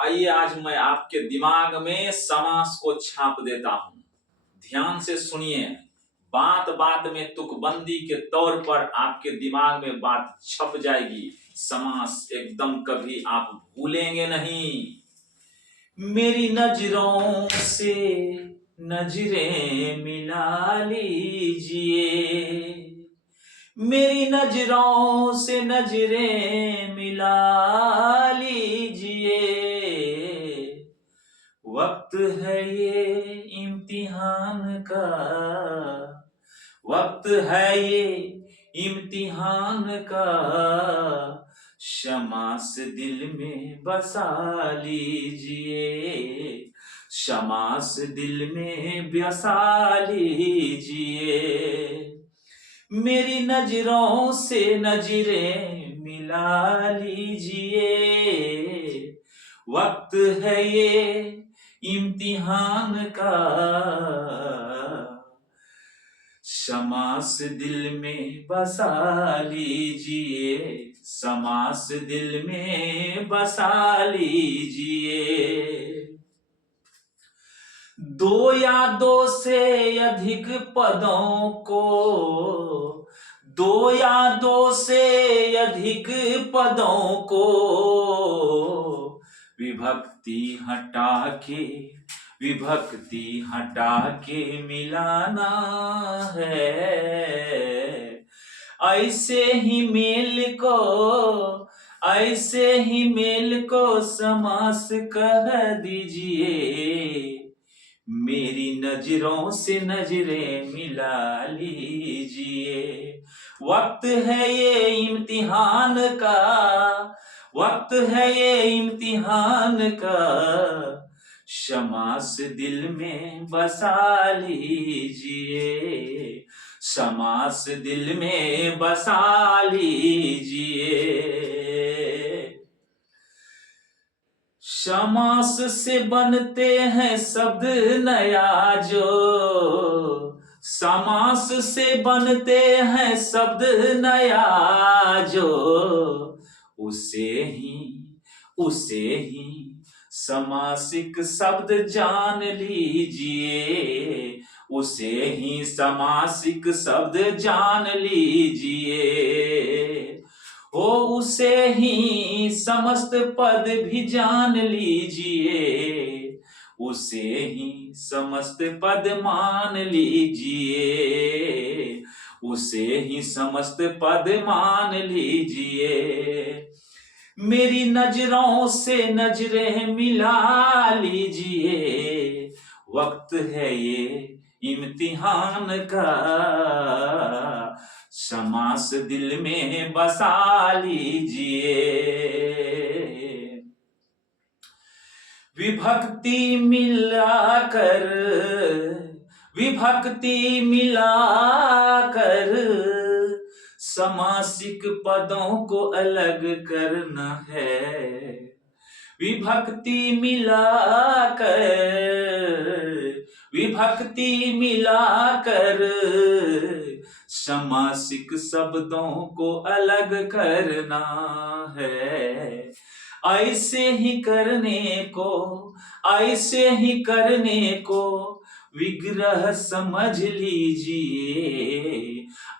आइए आज मैं आपके दिमाग में समास को छाप देता हूं। ध्यान से सुनिए। बात बात में तुकबंदी के तौर पर आपके दिमाग में बात छप जाएगी। समास एकदम कभी आप भूलेंगे नहीं। मेरी नजरों से नजरें मिला लीजिए, मेरी नजरों से नजरें मिला लीजिए। वक्त है ये इम्तिहान का, वक्त है ये इम्तिहान का। शमास दिल में बसा लीजिए, शमास दिल में बसा लीजिए। मेरी नजरों से नजरें मिला लीजिए। वक्त है ये इम्तिहान का, शमास दिल में बसा लीजिए, शमास दिल में बसा लीजिए। दो या दो से अधिक पदों को, दो या दो से अधिक पदों को विभक्ति हटा के, विभक्ति हटा के मिलाना है। ऐसे ही मेल को, ऐसे ही मेल को समास कह दीजिए। मेरी नजरों से नजरें मिला लीजिए। वक्त है ये इम्तिहान का, वक्त है ये इम्तिहान का। शमास दिल में बसा लीजिए, शमास दिल में बसा लीजिए। शमास से बनते हैं शब्द नया जो, समास से बनते हैं शब्द नया जो। उसे ही समासिक शब्द जान लीजिए, उसे ही समासिक शब्द जान लीजिए। हो उसे ही समस्त पद भी जान लीजिए, उसे ही समस्त पद मान लीजिए, उसे ही समस्त पद मान लीजिए। मेरी नजरों से नजरें मिला लीजिए। वक्त है ये इम्तिहान का, शमास दिल में बसा लीजिए। विभक्ति मिलाकर, विभक्ति मिलाकर समासिक पदों को अलग करना है। विभक्ति मिलाकर, विभक्ति मिलाकर समासिक शब्दों को अलग करना है। ऐसे ही करने को, ऐसे ही करने को विग्रह समझ लीजिए,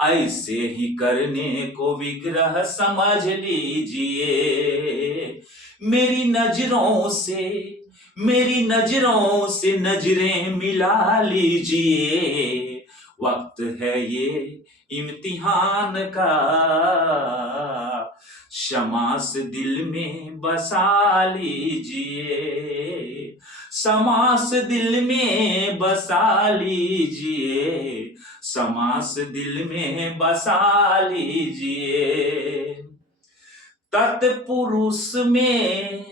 ऐसे ही करने को विग्रह समझ लीजिए। मेरी नजरों से, मेरी नजरों से नजरें मिला लीजिए। वक्त है ये इम्तिहान का, शमास दिल में बसा लीजिए, समास दिल में बसा लीजिए, समास दिल में बसा लीजिए। तत्पुरुष में,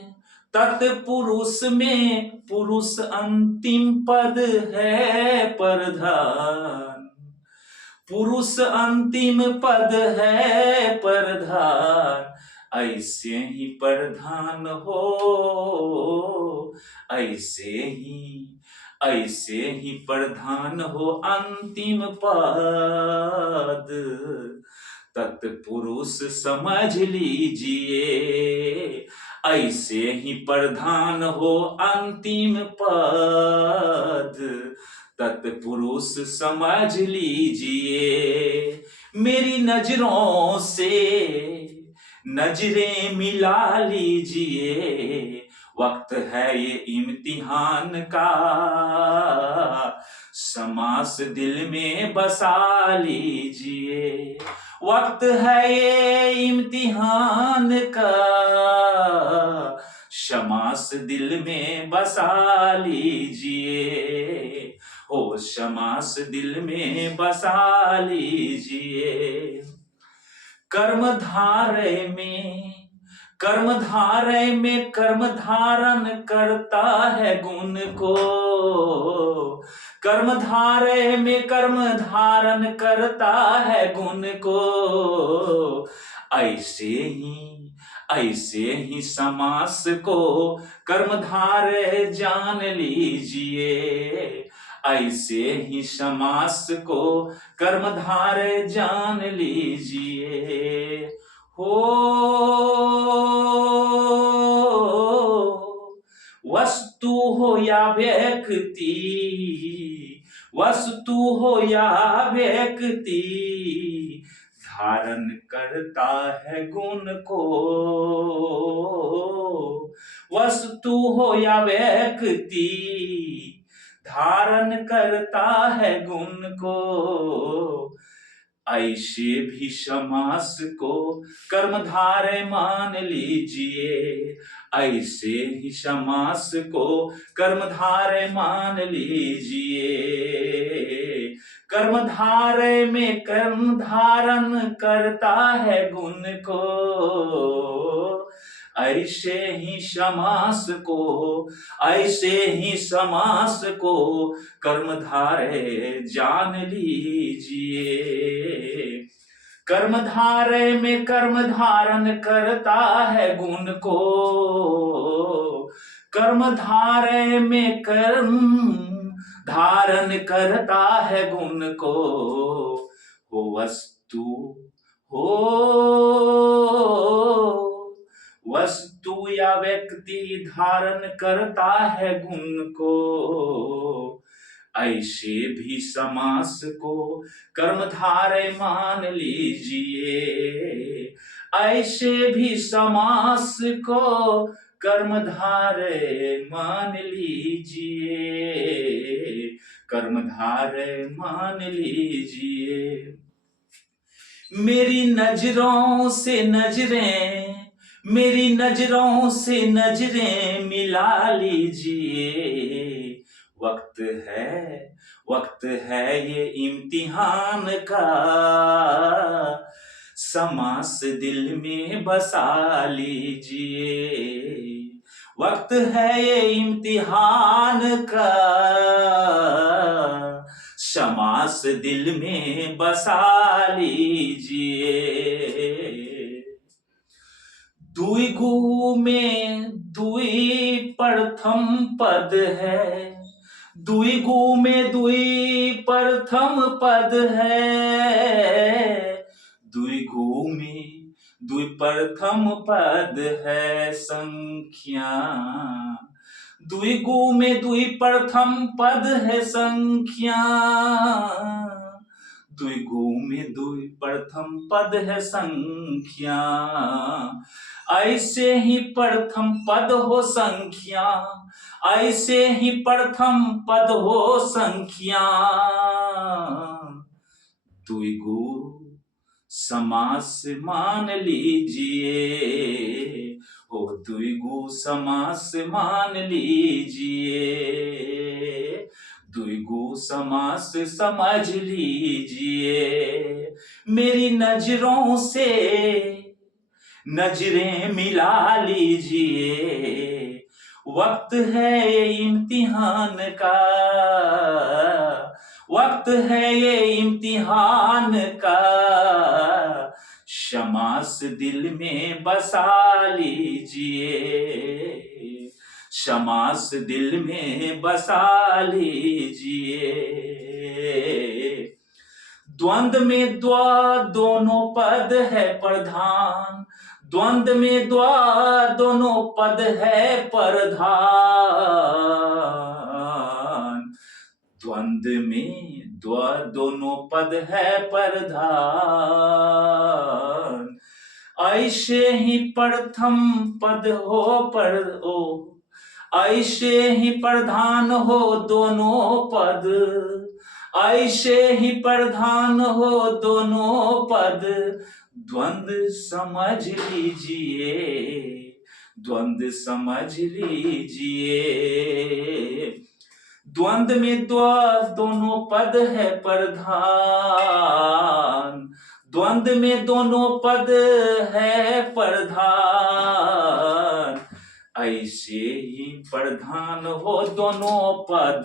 तत्पुरुष में पुरुष अंतिम पद है प्रधान, पुरुष अंतिम पद है प्रधान। ऐसे ही प्रधान हो, ऐसे ही प्रधान हो अंतिम पद। तत्पुरुष समझ लीजिए, ऐसे ही प्रधान हो अंतिम पद, तत्पुरुष समझ लीजिए। मेरी नजरों से नजरें मिला लीजिए, वक्त है ये इम्तिहान का, समास दिल में बसा लीजिए। वक्त है ये इम्तिहान का, शमास दिल में बसा लीजिए। हो शमास दिल में बसा लीजिए। कर्मधारय में कर्म धारण करता है गुण को, कर्मधारय में कर्म धारण करता है गुण को। ऐसे ही समास को कर्मधारय जान लीजिए। ऐसे ही समास को कर्मधारय जान लीजिए। हो वस्तु हो या व्यक्ति, वस्तु हो या व्यक्ति, धारण करता है गुण को। वस्तु हो या व्यक्ति, धारण करता है गुण को। ऐसे भी समास को कर्मधारय मान लीजिए। ऐसे ही समास को कर्मधारय मान लीजिए। कर्मधारय में कर्म धारण करता है गुण को। ऐसे ही समास को, ऐसे ही समास को कर्मधारय जान लीजिए। कर्मधारय में कर्म धारण करता है गुण को। कर्मधारय में कर्म धारण करता है गुण को। हो वस्तु या व्यक्ति धारण करता है गुण को। ऐसे भी समास को कर्मधारय मान लीजिए। ऐसे भी समास को कर्मधारय मान लीजिए। कर्मधारय मान लीजिए। मेरी नजरों से नजरें मिला लीजिए। वक्त है ये इम्तिहान का, समास दिल में बसा लीजिए। वक्त है ये इम्तिहान का, समास दिल में बसा लीजिए। दुई गु में दुई प्रथम पद है, दुई गु में दुई प्रथम पद है। दुई गु में दुई प्रथम पद है संख्या। दुई गु में दुई प्रथम पद है संख्या। दुई गु में दुई प्रथम पद है संख्या। ऐसे ही प्रथम पद हो संख्या, ऐसे ही प्रथम पद हो संख्या। दुई गु समास मान लीजिए। हो दुई गु समास मान लीजिए। दुई गु समास समझ लीजिए। मेरी नजरों से नजरें मिला लीजिए। वक्त है ये इम्तिहान का, वक्त है ये इम्तिहान का। शमास दिल में बसा लीजिए। शमास दिल में बसा लीजिए। द्वंद में दोनों पद है प्रधान, द्वंद में दोनों पद है प्रधान, द्वंद में दोनों पद है प्रधान। ऐसे ही प्रथम पद हो ऐसे ही प्रधान हो दोनों पद, ऐसे ही प्रधान हो दोनों पद। द्वंद समझ लीजिए, द्वंद समझ लीजिए। द्वंद में दोनों पद है प्रधान, द्वंद में दोनों पद है प्रधान। ऐसे ही प्रधान हो दोनों पद,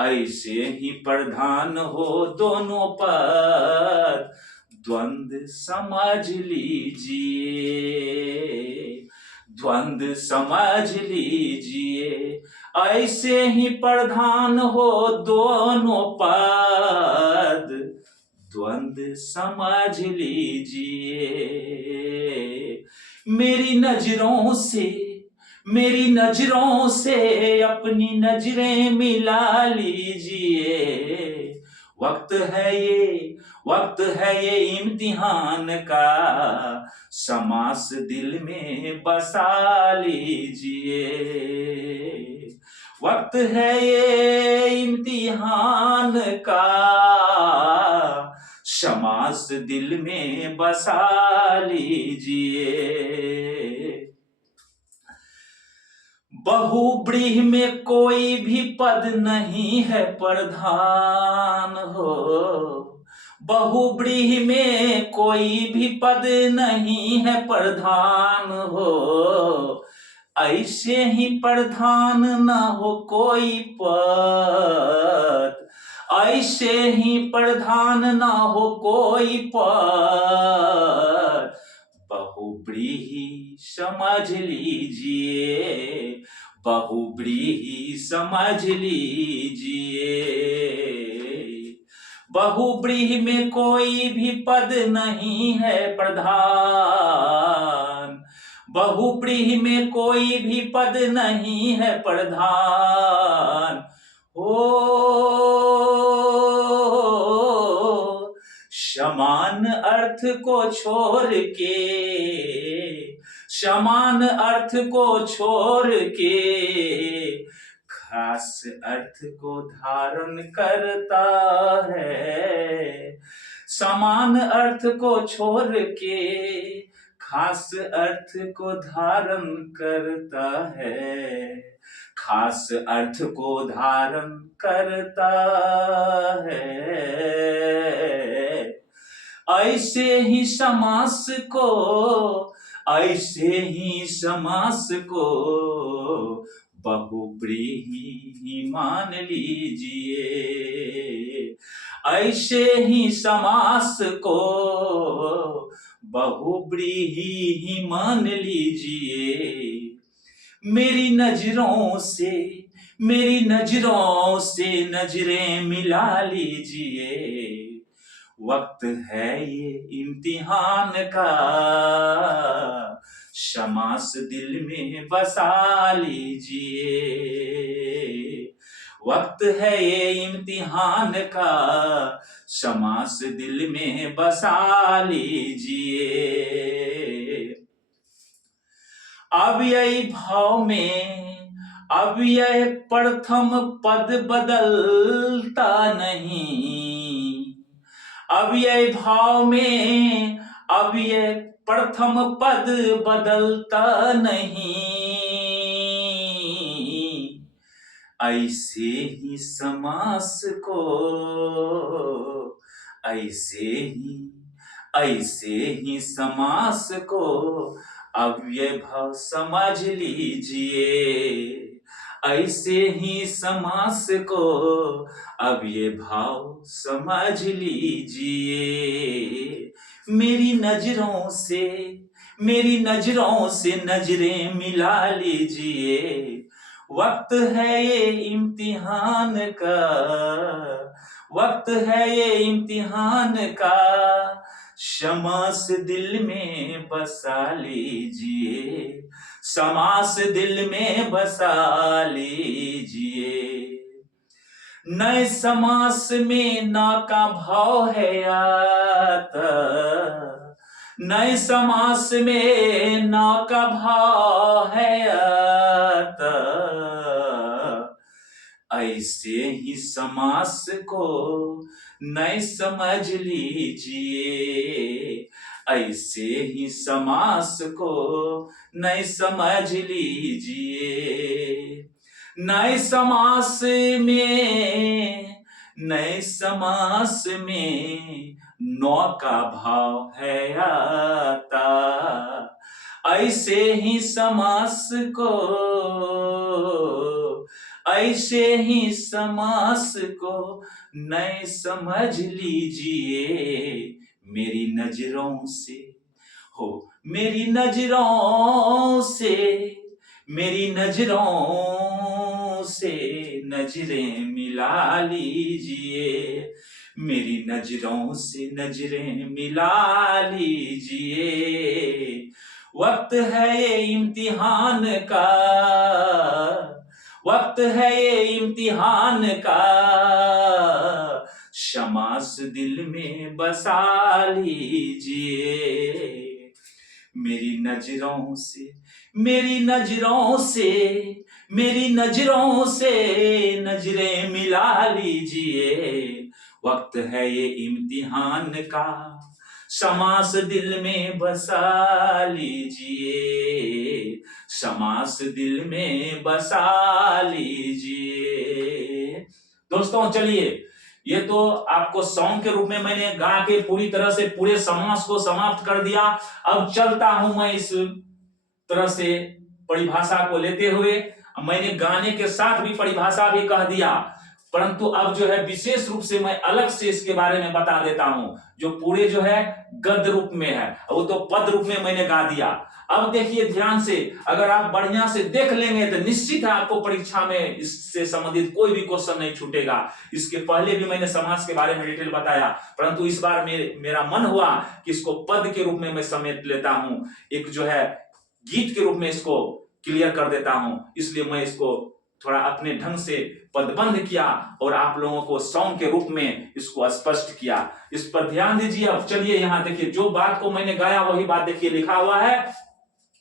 ऐसे ही प्रधान हो दोनों पद। द्वंद समझ लीजिए, द्वंद समझ लीजिए। ऐसे ही प्रधान हो दोनों पद, द्वंद समझ लीजिए। मेरी नजरों से अपनी नजरें मिला लीजिए। वक्त है ये इम्तिहान का, समास दिल में बसा लीजिए। वक्त है ये इम्तिहान का, समास दिल में बसा लीजिए। बहुब्रीहि में कोई भी पद नहीं है प्रधान हो, बहुब्रीहि में कोई भी पद नहीं है प्रधान हो। ऐसे ही प्रधान न हो कोई पद, ऐसे ही प्रधान न हो कोई पद। बहुब्रीहि समझ लीजिए, बहुब्रीहि समझ लीजिए। बहुब्रीहि में कोई भी पद नहीं है प्रधान, बहुब्रीहि में कोई भी पद नहीं है प्रधान। समान अर्थ को छोड़ के, समान अर्थ को छोड़ के खास अर्थ को धारण करता है। समान अर्थ को छोड़ के खास अर्थ को धारण करता है, खास अर्थ को धारण करता है। ऐसे ही समास को, ऐसे ही समास को बहुब्रीहि मान लीजिए। ऐसे ही समास को बहुब्रीहि मान लीजिए। मेरी नजरों से नजरें मिला लीजिए। वक्त है ये इम्तिहान का, शमास दिल में बसा लीजिए। वक्त है ये इम्तिहान का, शमास दिल में बसा लीजिए। अब यही भाव में, अब यह प्रथम पद बदलता नहीं। अब यह भाव में, अब यह प्रथम पद बदलता नहीं। ऐसे ही समास को, ऐसे ही समास को अव्यय भाव समझ लीजिए। ऐसे ही समास को अव्यय भाव समझ लीजिए। मेरी नजरों से नजरें मिला लीजिए। वक्त है ये इम्तिहान का, वक्त है ये इम्तिहान का, समास दिल में बसा लीजिए, समास दिल में बसा लीजिए। नए समास में ना का भाव है आता, नए समास में ना का भाव है आता। ऐसे ही समास को नए समझ लीजिए, ऐसे ही समास को नए समझ लीजिए। नए समास में, नए समास में नौ का भाव है आता। ऐसे ही समास को, ऐसे ही समास को नए समझ लीजिए। मेरी नजरों से हो, मेरी नजरों से, मेरी नजरों से नजरें मिला लीजिए, मेरी नजरों से नजरें मिला लीजिए। वक्त है ये इम्तिहान का, वक्त है ये इम्तिहान का, शमास दिल में बसा लीजिए। मेरी नजरों से, मेरी नजरों से, मेरी नजरों से नजरें मिला लीजिए। वक्त है ये इम्तिहान का, शमास दिल में बसा लीजिए, शमास दिल में बसा लीजिए। दोस्तों चलिए, ये तो आपको सॉन्ग के रूप में मैंने गा के पूरी तरह से पूरे समास को समाप्त कर दिया। अब चलता हूं मैं इस तरह से परिभाषा को लेते हुए, मैंने गाने के साथ भी परिभाषा भी कह दिया, परंतु अब जो है विशेष रूप से मैं अलग से इसके बारे में बता देता हूं, जो पूरे जो है गद्य रूप में है, वो तो पद रूप में मैंने गा दिया। अब देखिए ध्यान से, अगर आप बढ़िया से देख लेंगे तो निश्चित है आपको परीक्षा में इससे संबंधित कोई भी क्वेश्चन नहीं छूटेगा। इसके पहले भी मैंने समास के बारे में डिटेल बताया, परंतु इस बार मेरा मन हुआ कि इसको पद के रूप में मैं समेट लेता हूं, एक जो है गीत के रूप में इसको क्लियर कर देता हूं। इसलिए मैं इसको थोड़ा अपने ढंग से पदबंध किया और आप लोगों को सॉन्ग के रूप में इसको स्पष्ट किया। इस पर ध्यान दीजिए। अब चलिए यहाँ देखिए, जो बात को मैंने गाया वही बात देखिए लिखा हुआ है,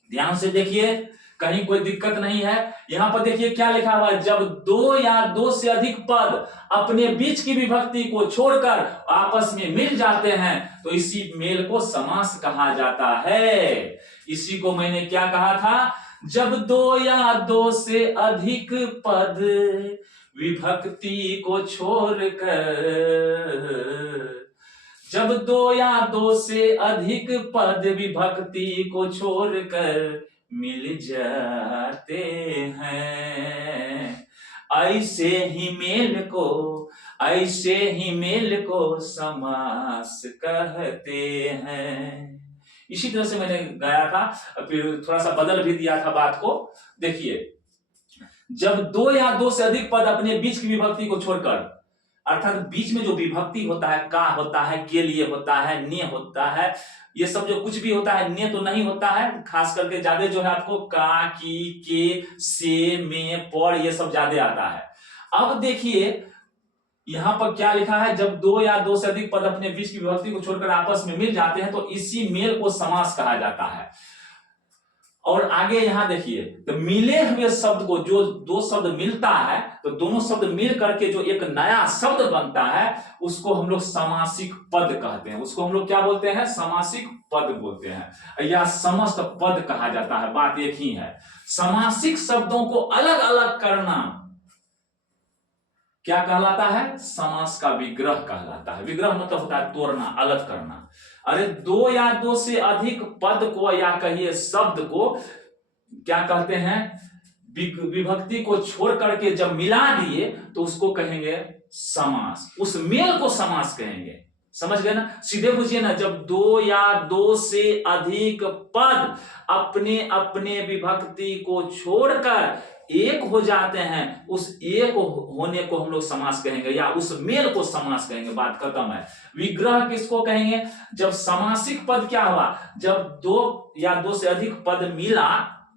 ध्यान से देखिए, कहीं कोई दिक्कत नहीं है। यहाँ पर देखिए क्या लिखा हुआ है, जब दो या दो से अधिक पद अपने बीच की विभक्ति को छोड़कर आपस में मिल जाते हैं तो इसी मेल को समास कहा जाता है। इसी को मैंने क्या कहा था, जब दो या दो से अधिक पद विभक्ति को छोड़कर, जब दो या दो से अधिक पद विभक्ति को छोड़कर मिल जाते हैं, ऐसे ही मेल को, ऐसे ही मेल को समास कहते हैं। इसी तरह से मैंने गाया था, फिर थोड़ा सा बदल भी दिया था बात को। देखिए, जब दो या दो से अधिक पद अपने बीच की विभक्ति को छोड़कर, अर्थात बीच में जो विभक्ति होता है, का होता है, के लिए होता है, ने होता है, ये सब जो कुछ भी होता है, ने तो नहीं होता है, खास करके ज्यादा जो है आपको का, की, के, से, में, पर, ये सब ज्यादा आता है। अब देखिए यहां पर क्या लिखा है, जब दो या दो से अधिक पद अपने बीच की विभक्ति को छोड़कर आपस में मिल जाते हैं तो इसी मेल को समास कहा जाता है। और आगे यहां देखिए, तो मिले हुए शब्द को, जो दो शब्द मिलता है तो दोनों शब्द मिल करके जो एक नया शब्द बनता है उसको हम लोग समासिक पद कहते हैं। उसको हम लोग क्या बोलते हैं, समासिक पद बोलते हैं, या समस्त पद कहा जाता है। बात एक ही है। समासिक शब्दों को अलग अलग करना क्या कहलाता है, समास का विग्रह कहलाता है। विग्रह मतलब होता है तोड़ना, अलग करना। अरे दो या दो से अधिक पद को या कहिए शब्द को क्या कहते हैं, विभक्ति को छोड़ करके जब मिला दिए तो उसको कहेंगे समास, उस मेल को समास कहेंगे। समझ गए ना, सीधे पूछिए ना, जब दो या दो से अधिक पद अपने अपने विभक्ति को छोड़कर एक हो जाते हैं, उस एक होने को हम लोग समास कहेंगे, या उस मेल को समास कहेंगे। बात खत्म है। विग्रह किसको कहेंगे? जब समासिक पद क्या हुआ, जब दो या दो से अधिक पद मिला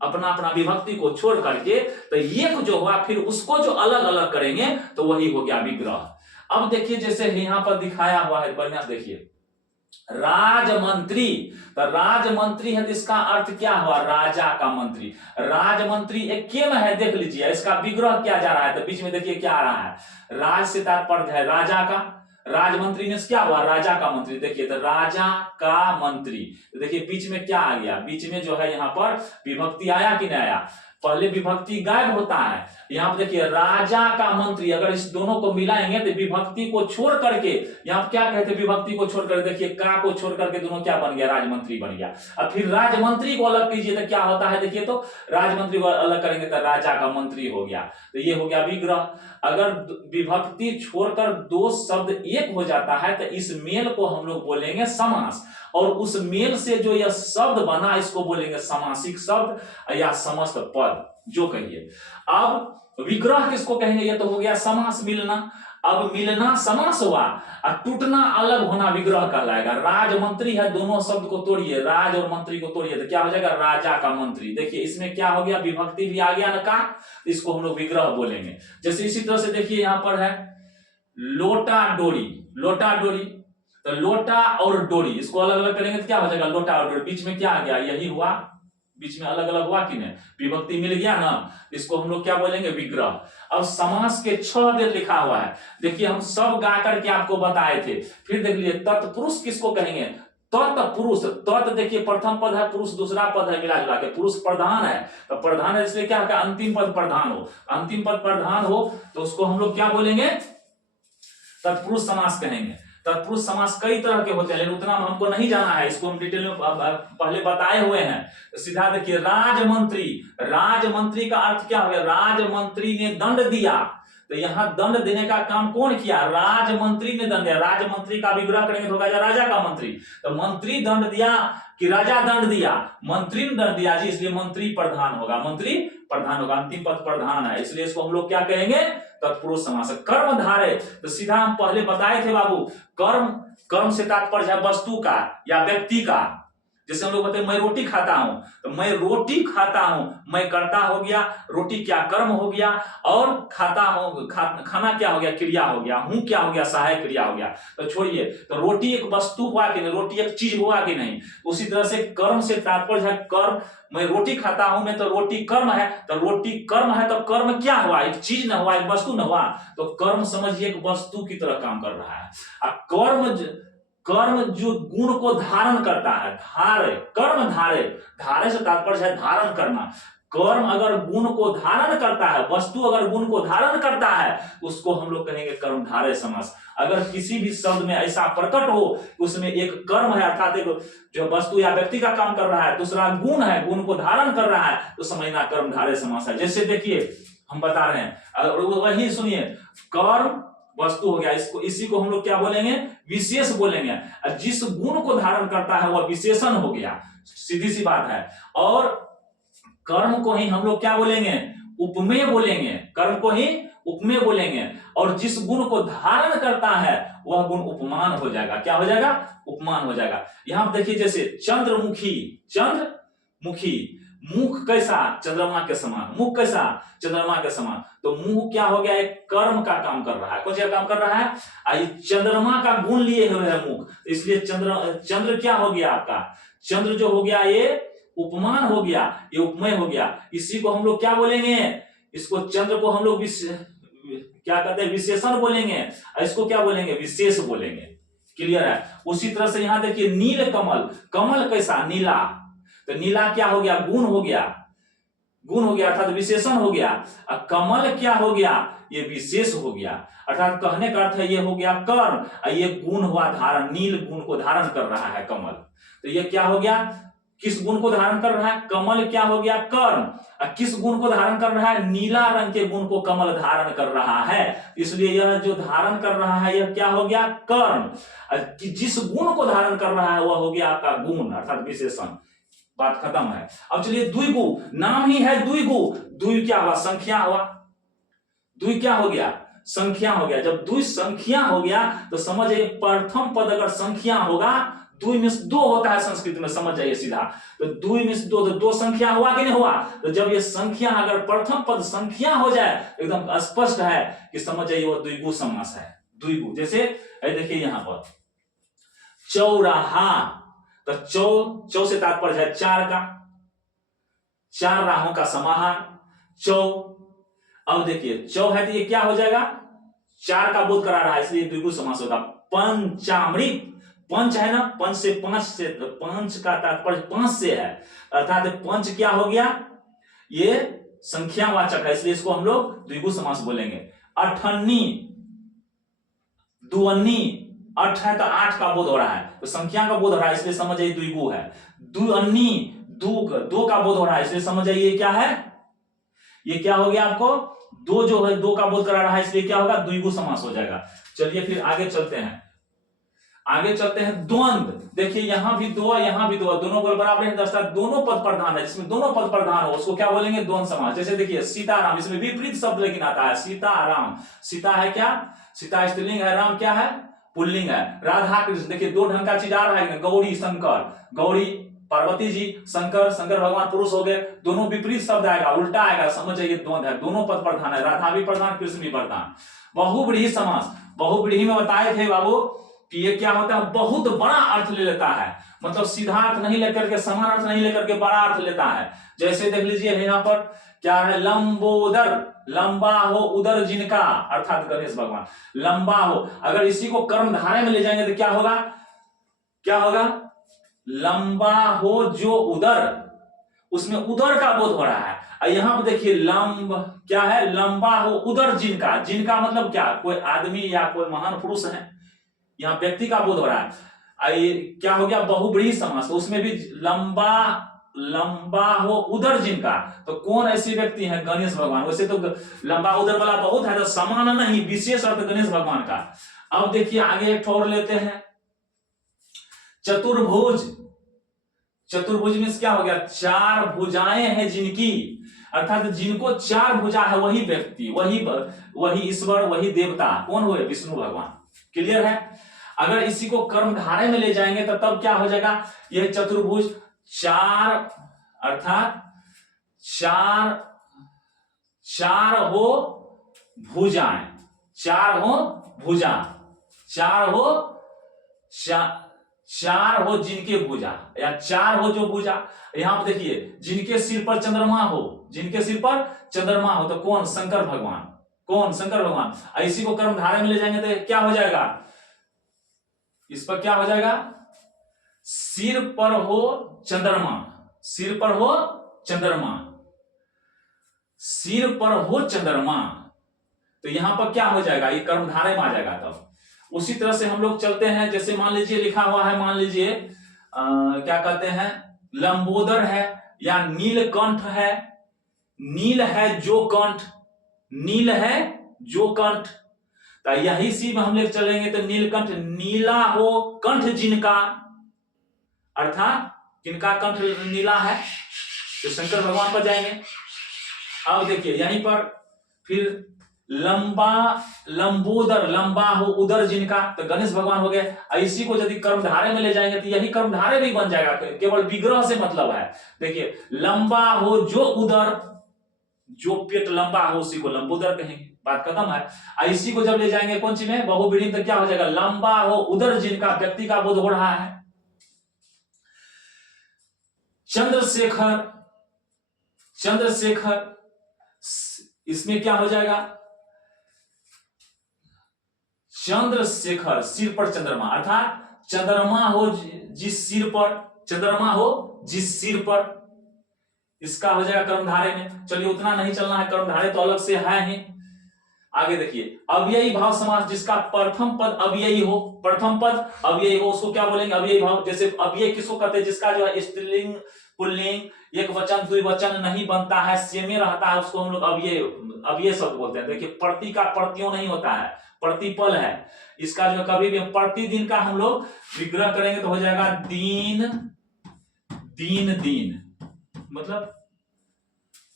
अपना अपना विभक्ति को छोड़ करके, तो एक जो हुआ फिर उसको जो अलग अलग करेंगे तो वही हो गया विग्रह। अब देखिए जैसे यहां पर दिखाया हुआ है, बढ़िया देखिए, राजमंत्री, तो राजमंत्री है तो इसका अर्थ क्या हुआ? राजा का मंत्री। राजमंत्री एक केम है, देख लीजिए इसका विग्रह क्या जा रहा है, तो बीच में देखिए क्या आ रहा है, राज से तात्पर्य है राजा का, राजमंत्री ने क्या हुआ? राजा का मंत्री। देखिए तो राजा का मंत्री, तो देखिए बीच में क्या आ गया, बीच में जो है यहाँ पर विभक्ति आया कि नहीं आया? पहले विभक्ति गायब होता है, यहाँ पे देखिए राजा का मंत्री, अगर इस दोनों को मिलाएंगे तो विभक्ति को छोड़ करके, यहाँ क्या कहते हैं, विभक्ति को छोड़ करके देखिए का को छोड़ करके दोनों क्या बन गया? राजमंत्री बन गया। अब फिर राजमंत्री को अलग कीजिए तो क्या होता है? देखिए तो राजमंत्री को अलग करेंगे तो राजा का मंत्री हो गया, तो ये हो गया विग्रह। अगर विभक्ति छोड़कर दो शब्द एक हो जाता है तो इस मेल को हम लोग बोलेंगे समास, और उस मेल से जो यह शब्द बना इसको बोलेंगे समासिक शब्द या समस्त पद, जो कहिए। अब विग्रह किसको कहेंगे? ये तो हो गया समास, मिलना। अब मिलना समास हुआ और टूटना अलग होना विग्रह कहलाएगा। राजमंत्री है, दोनों शब्द को तोड़िए, राज और मंत्री को तोड़िए तो क्या हो जाएगा? राजा का मंत्री। देखिए इसमें क्या हो गया? विभक्ति भी आ गया ना का, इसको हम लोग विग्रह बोलेंगे। जैसे इसी तरह से देखिए यहाँ पर है लोटा डोरी, लोटा डोरी, तो लोटा और डोरी इसको अलग अलग करेंगे तो क्या हो जाएगा? लोटा और डोरी। बीच में क्या आ गया? यही हुआ, बीच में अलग अलग हुआ कि नहीं? विभक्ति मिल गया ना, इसको हम लोग क्या बोलेंगे? विग्रह। अब समास के 6 वेद लिखा हुआ है, देखिए हम सब गा करके आपको बताए थे। फिर देख लीजिए तत्पुरुष किसको कहेंगे? तत्पुरुष। तत् देखिए प्रथम पद है पुरुष, दूसरा पद है मिला जुला के, पुरुष प्रधान है, तो प्रधान है इसलिए क्या है? अंतिम पद प्रधान हो, अंतिम पद प्रधान हो तो उसको हम लोग क्या बोलेंगे? तत्पुरुष समास कहेंगे। तत्पुरुष समास कई तरह के होते हैं, लेकिन उतना हमको नहीं जाना है, इसको हम डिटेल में पहले बताए हुए हैं। सीधा देखिए राजमंत्री, राजमंत्री का अर्थ क्या हो गया? राजमंत्री ने दंड दिया, तो यहाँ दंड देने का काम कौन किया? राजमंत्री ने दंड दिया। राजमंत्री का विग्रह करेंगे तो होगा राजा का मंत्री, तो मंत्री दंड दिया कि राजा दंड दिया? मंत्री ने दंड दिया जी, इसलिए मंत्री प्रधान होगा, मंत्री प्रधान होगा, अंतिम पद प्रधान है, इसलिए इसको हम लोग क्या कहेंगे? तत्पुरुष समास। कर्म धारे, तो सीधा हम पहले बताए थे बाबू, कर्म, कर्म से तात्पर्य है वस्तु का या व्यक्ति का। जैसे हम लोग बताते मैं रोटी खाता हूं, तो मैं रोटी खाता हूं, मैं करता हो गया, रोटी क्या कर्म हो गया, और खाता हूं खाना क्या हो गया? क्रिया हो गया, हूं क्या हो गया? सहायक क्रिया हो गया। तो छोड़िए, तो रोटी एक वस्तु हुआ कि नहीं? रोटी एक चीज हुआ कि नहीं? उसी तरह से कर्म से तात्पर्य है कर्म, मैं रोटी खाता हूं में तो रोटी कर्म है, तो रोटी कर्म है तो कर्म क्या हुआ? एक चीज न हुआ, एक वस्तु न हुआ, तो कर्म समझिए एक वस्तु की तरह काम कर रहा है। कर्म जो गुण को धारण करता है, धारे, कर्म धारे, धारे से तात्पर्य है धारण करना। कर्म अगर गुण को धारण करता है, वस्तु अगर गुण को धारण करता है, उसको हम लोग कहेंगे कर्म धारय समास। अगर किसी भी शब्द में ऐसा प्रकट हो उसमें एक कर्म है, अर्थात एक जो वस्तु या व्यक्ति का काम कर रहा है, दूसरा गुण है, गुण को धारण कर रहा है, तो समझना कर्म धारय समास है। जैसे देखिए हम बता रहे हैं, वही सुनिए, कर्म वस्तु हो गया, इसको इसी को हम लोग क्या बोलेंगे? विशेष बोलेंगे। जिस गुण को धारण करता है वह विशेषण हो गया, सीधी सी बात है। और कर्म को ही हम लोग क्या बोलेंगे? उपमेय बोलेंगे, कर्म को ही उपमेय बोलेंगे, और जिस गुण को धारण करता है वह गुण उपमान हो जाएगा। क्या हो जाएगा? उपमान हो जाएगा। यहां देखिए जैसे चंद्रमुखी, चंद्रमुखी, मुख कैसा? चंद्रमा के समान, मुख कैसा? चंद्रमा के समान, तो मुंह क्या हो गया? एक कर्म का काम कर रहा है, कौन सा काम कर रहा है? चंद्रमा का गुण लिए हुए है मुख, इसलिए चंद्र क्या हो गया आपका? चंद्र जो हो गया ये उपमान हो गया, ये उपमेय हो गया। इसी को हम लोग क्या बोलेंगे? इसको चंद्र को हम लोग क्या कहते हैं? विशेषण बोलेंगे, इसको क्या बोलेंगे? विशेष बोलेंगे। क्लियर है? उसी तरह से यहां देखिए नील कमल, कमल कैसा? नीला, तो नीला क्या हो गया? गुण हो गया, गुण हो गया अर्थात विशेषण हो गया। अब कमल क्या हो गया? ये विशेष हो गया, अर्थात कहने का अर्थ है ये हो गया कर्म, ये गुण हुआ धारण, नील गुण को धारण कर रहा है कमल, तो ये क्या हो गया? किस गुण को धारण कर रहा है? कमल क्या हो गया? कर्ण। और किस गुण को धारण कर रहा है? नीला रंग के गुण को कमल धारण कर रहा है, इसलिए यह जो धारण कर रहा है यह क्या हो गया? कर्ण। कि जिस गुण को धारण कर रहा है वह हो गया आपका गुण अर्थात विशेषण। बात खत्म है। अब चलिए द्विगु, नाम ही है द्विगु। द्वि क्या हुआ? संख्या हुआ। द्वि क्या हो गया? संख्या हो गया। जब द्वि संख्या हो गया तो समझिए प्रथम पद अगर संख्या होगा, द्वि में दो होता है संस्कृत में, समझ जाइए सीधा। तो द्वि में दो, तो दो संख्या हुआ कि नहीं हुआ? तो जब ये संख्या अगर प्रथम पद संख्या हो जाए एकदम स्पष्ट है कि समझ जाइए वो द्विगु समास है। द्विगु जैसे देखिए यहां पर चौराहा, तो चौ से तात्पर्य है चार का, चार राहों का समाहार चौ। अब देखिए चौ है तो ये क्या हो जाएगा? चार का बोध करा रहा है, इसलिए द्विगु समास होगा। पंचामृत, पंच है ना, पंच से पांच से, पंच का तात्पर्य पांच से है, अर्थात पंच क्या हो गया? ये संख्यावाचक है, इसलिए इसको हम लोग द्विगु समास बोलेंगे। अठन्नी, दुअन्नी, अठ है तो आठ का बोध हो रहा है, तो संख्या का बोध हो रहा है, इसलिए समझ जाइए द्विगु है। दुअन्नी, दो का बोध हो रहा है, इसलिए समझ जाइए क्या है? ये क्या हो गया आपको? दो जो है दो का बोध करा रहा है, इसलिए क्या होगा? द्विगु समास हो जाएगा। चलिए फिर आगे चलते हैं, आगे चलते हैं। द्वंद्व, देखिए यहां भी दो यहां भी दो, दोनों बल बराबर है, अर्थात दोनों पद प्रधान है, जिसमें दोनों पद प्रधान हो उसको क्या बोलेंगे? द्वंद्व समास। जैसे देखिए सीताराम, इसमें विपरीत शब्द लेकिन आता है। सीताराम, सीता है क्या? सीता स्त्रीलिंग है, राम क्या है? पुल्लिंग है। राधा कृष्ण, देखिए दो ढंग का चीज आ रहा है। गौरी शंकर, गौरी पार्वती जी, शंकर शंकर भगवान पुरुष हो गए, दोनों विपरीत शब्द आएगा, उल्टा आएगा, समझ जाइए द्वंद्व है, दोनों पद प्रधान है, राधा भी प्रधान कृष्ण भी प्रधान। बहुव्रीहि समास, बहुव्रीहि में बताए थे बाबू कि ये क्या होता है? बहुत बड़ा अर्थ ले लेता है, मतलब सीधा अर्थ नहीं लेकर के, समान अर्थ नहीं लेकर के बड़ा अर्थ लेता है। जैसे देख लीजिए यहाँ पर क्या है? लंबोदर, लंबा हो उदर जिनका, अर्थात गणेश भगवान लंबा हो। अगर इसी को कर्मधारय में ले जाएंगे तो क्या होगा? क्या होगा? लंबा हो जो उदर, उसमें उदर का बोध हो रहा है। और यहां पर देखिए लंब क्या है? लंबा हो उदर जिनका, जिनका मतलब क्या? कोई आदमी या कोई महान पुरुष है, यहां व्यक्ति का बोध हो रहा है। ये क्या हो गया? बहुव्रीहि समास, उसमें भी लंबा, लंबा हो उदर जिनका, तो कौन ऐसे व्यक्ति हैं? गणेश भगवान। वैसे तो लंबा उदर वाला बहुत है, तो समान नहीं, विशेष अर्थ गणेश भगवान का। अब देखिए आगे एक और लेते हैं, चतुर्भुज। चतुर्भुज में क्या हो गया? चार भुजाएं हैं जिनकी, अर्थात जिनको चार भुजा है वही व्यक्ति, वही ईश्वर, वही देवता। कौन हुए? विष्णु भगवान। क्लियर है? अगर इसी को कर्मधारय में ले जाएंगे तो तब क्या हो जाएगा? यह चतुर्भुज, चार अर्थात चार हो भुजाएं, चार हो भुजा, चार हो जिनके भुजा, या चार हो जो भुजा। यहां पर देखिए जिनके सिर पर चंद्रमा हो, जिनके सिर पर चंद्रमा हो, तो कौन? शंकर भगवान। कौन? शंकर भगवान। इसी को कर्मधारय में ले जाएंगे तो क्या हो जाएगा? इस पर क्या हो जाएगा? सिर पर हो चंद्रमा, सिर पर हो चंद्रमा, सिर पर हो चंद्रमा, तो यहां पर क्या हो जाएगा? ये कर्मधारय में आ जाएगा। तब उसी तरह से हम लोग चलते हैं, जैसे मान लीजिए लिखा हुआ है, मान लीजिए क्या कहते हैं? लंबोदर है या नीलकंठ है, नील है जो कंठ, नील है जो कंठ, तो यही सी में हम लोग चलेंगे तो नीलकंठ, नीला हो कंठ जिनका, अर्थात किनका कंठ नीला है? तो शंकर भगवान पर जाएंगे। अब देखिए यहीं पर फिर लंबा, लंबोदर, लंबा हो उदर जिनका, तो गणेश भगवान हो गए। इसी को यदि कर्मधारय में ले जाएंगे तो यही कर्मधारय भी बन जाएगा, केवल विग्रह से मतलब है। देखिए लंबा हो जो उदर, जो पेट लंबा हो उसी को लंबोदर कहेंगे, बात खत्म है। इसी को जब ले जाएंगे कौन सी में? बहुव्रीहि, तो क्या हो जाएगा? लंबा हो उदर जिनका, व्यक्ति का बोध हो रहा है। चंद्रशेखर, चंद्रशेखर, इसमें क्या हो जाएगा? चंद्रशेखर, सिर पर चंद्रमा, अर्थात चंद्रमा हो जिस सिर पर, चंद्रमा हो जिस सिर पर, इसका हो जाएगा कर्मधारय में। चलिए उतना नहीं चलना है, कर्मधारय तो अलग से है ही। आगे देखिए, अव्ययी भाव समास जिसका प्रथम पद अव्ययी हो, प्रथम पद अव्ययी हो उसको क्या बोलेंगे? अव्ययी भाव। जैसे अव्यय किसको कहते हैं? जिसका जो है स्त्रीलिंग पुल्लिंग एक वचन द्विवचन नहीं बनता है, सेमे रहता है, उसको हम लोग अव्यय अव्यय शब्द बोलते हैं। देखिए प्रति का प्रत्यो नहीं होता है, प्रतिपल है इसका, जो कभी भी प्रतिदिन का हम लोग विग्रह करेंगे तो हो जाएगा दीन दीन दीन, मतलब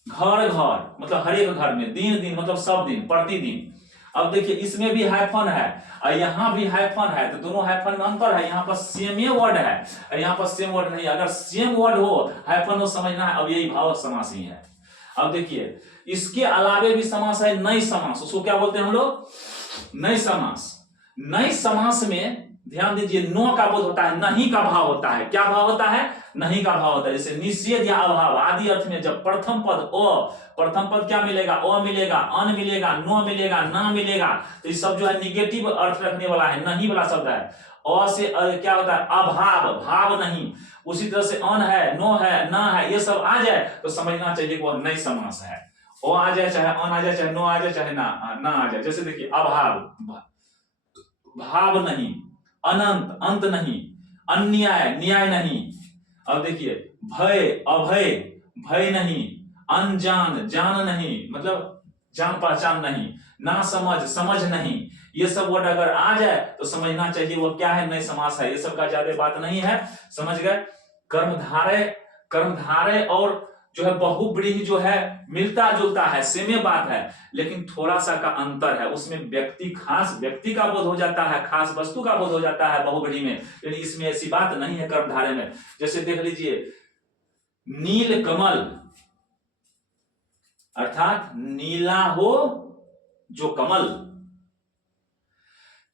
घर घर, मतलब हर एक घर में, दिन दिन मतलब सब दिन, प्रतिदिन। अब देखिए इसमें भी हाइफन है और यहाँ भी हाइफन है, तो दोनों हाइफन में अंतर है। यहाँ पर सेम वर्ड है और यहाँ पर सेम वर्ड नहीं। अगर सेम वर्ड हो हाइफन हो समझना है, अब यही भाव समास ही है। अब देखिए इसके अलावे भी समास है नई समास, उसको क्या बोलते हैं हम लोग? नई समास। नई समास में ध्यान दीजिए नो का बोध होता है, नहीं का भाव होता है। क्या भाव होता है? नहीं का भाव होता है। जैसे निषेध या अभाव आदि अर्थ में जब प्रथम पद प्रथम पद क्या मिलेगा? अ मिलेगा, अन मिलेगा, नो मिलेगा, ना मिलेगा, तो ये सब जो है निगेटिव अर्थ रखने वाला है, नहीं वाला शब्द है। अ से क्या होता है? अभाव, भाव नहीं। उसी तरह से अन है, नो है, ना है, ये सब आ जाए तो समझना चाहिए वो नई समास है। ओ आ जाए, चाहे अन आ जाए, चाहे नो आ जाए, चाहे ना आ जाए। जैसे देखिए अभाव, भाव नहीं, अनंत, अंत नहीं, अन्याय, न्याय नहीं। अब देखिए भय, अभय, भय नहीं, अनजान, जान नहीं, मतलब जान पहचान नहीं, ना समझ, समझ नहीं। ये सब वर्ड अगर आ जाए तो समझना चाहिए वो क्या है? नई समास है। ये सब का ज्यादा बात नहीं है, समझ गए? कर्मधारय, कर्मधारय और जो है बहुब्रीहि जो है मिलता जुलता है, सेमे बात है, लेकिन थोड़ा सा का अंतर है। उसमें व्यक्ति, खास व्यक्ति का बोध हो जाता है, खास वस्तु का बोध हो जाता है बहुब्रीहि में, लेकिन इसमें ऐसी बात नहीं है कर्मधारय में। जैसे देख लीजिए नील कमल, अर्थात नीला हो जो कमल,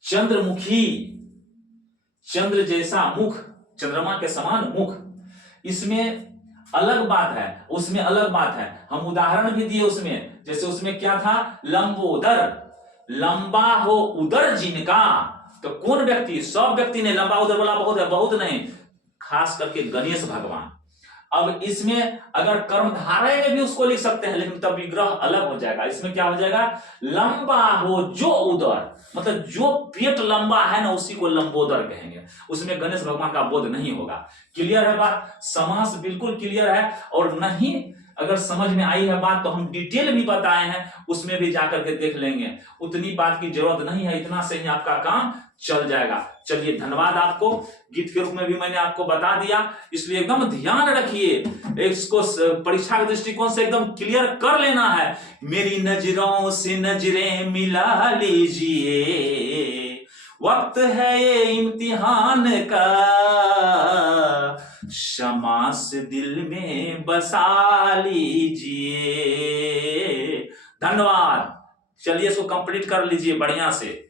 चंद्रमुखी, चंद्र जैसा मुख, चंद्रमा के समान मुख, इसमें अलग बात है, उसमें अलग बात है। हम उदाहरण भी दिए उसमें, जैसे उसमें क्या था? लंबोदर, लंबा हो उदर जिनका, तो कौन व्यक्ति? सब व्यक्ति ने लंबा उदर बोला, बहुत है, बहुत नहीं, खास करके गणेश भगवान। अब इसमें अगर कर्मधारय में भी उसको लिख सकते हैं, लेकिन तब विग्रह अलग हो जाएगा। इसमें क्या हो जाएगा? लंबा हो जो उदर, मतलब जो पेट लंबा है ना उसी को लंबोदर कहेंगे। उसमें गणेश भगवान का बोध नहीं होगा। क्लियर है बात? समास बिल्कुल क्लियर है। और नहीं अगर समझ में आई है बात तो हम डिटेल भी बताए हैं, उसमें भी जाकर के देख लेंगे। उतनी बात की जरूरत नहीं है, इतना से ही आपका काम चल जाएगा। चलिए धन्यवाद आपको। गीत के रूप में भी मैंने आपको बता दिया, इसलिए एकदम ध्यान रखिए, इसको परीक्षा के दृष्टिकोण से एकदम क्लियर कर लेना है। मेरी नजरों से नजरें मिला लीजिए, वक्त है ये इम्तिहान का, क्षमा से दिल में बसा लीजिए। धन्यवाद। चलिए इसको कंप्लीट कर लीजिए बढ़िया से।